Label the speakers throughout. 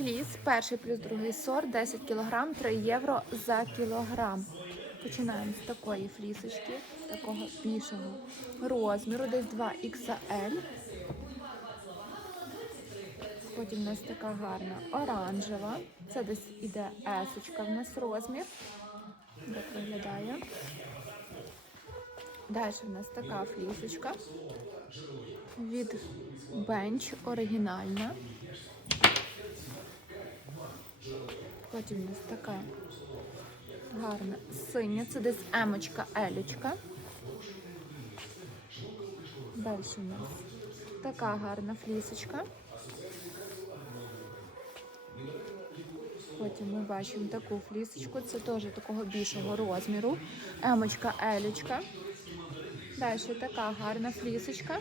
Speaker 1: Фліс, перший плюс другий сорт, 10 кг, 3 євро за кілограм. Починаємо з такої флісочки, такого більшого розміру, десь 2 XL. Потім у нас така гарна оранжева. Це десь іде есочка в нас розмір. Так виглядає. Далі в нас така флісочка від Bench оригінальна. Потім у нас така гарна синя. Це десь емочка, елючка. Далі у нас така гарна флісочка. Потім ми бачимо таку флісочку. Це теж такого більшого розміру. Емочка, елючка. Далі така гарна флісочка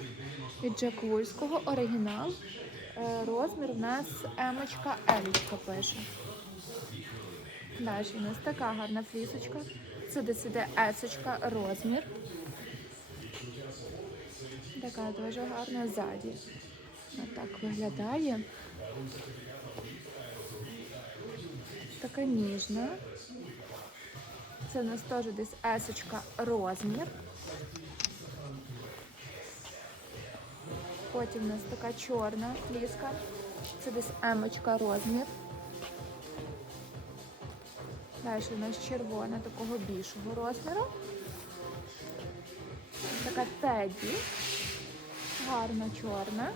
Speaker 1: від Джек Вульського, оригінал. Е, Розмір у нас емочка, елючка пише. Далі у нас така гарна флісочка. Це десь іде есочка, розмір. Така дуже гарна ззаді. Отак виглядає. Така ніжна. Це у нас теж десь есочка, розмір. Потім у нас така чорна фліска. Це десь емочка розмір. Далі у нас червона такого більшого розміру. Така теді. Гарна чорна.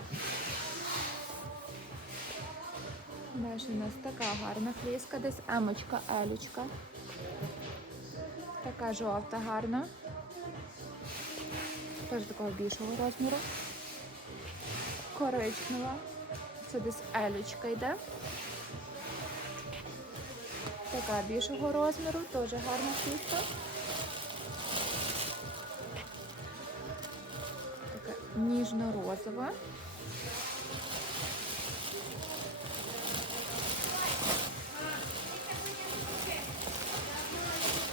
Speaker 1: Далі у нас така гарна фліска, десь емочка, елючка. Така жовта гарна. Теж такого більшого розміру. Коричнева. Це десь елючка йде. Така більшого розміру, теж гарна фліска. Така ніжно-розова.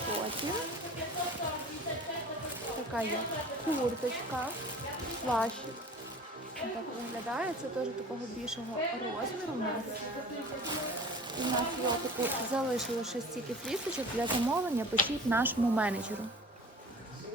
Speaker 1: Потім така є курточка, плащик. Так виглядає. Це теж такого більшого розміру у нас. У нас його таку залишилося ще стільки флісочок для замовлення пишіть нашому менеджеру.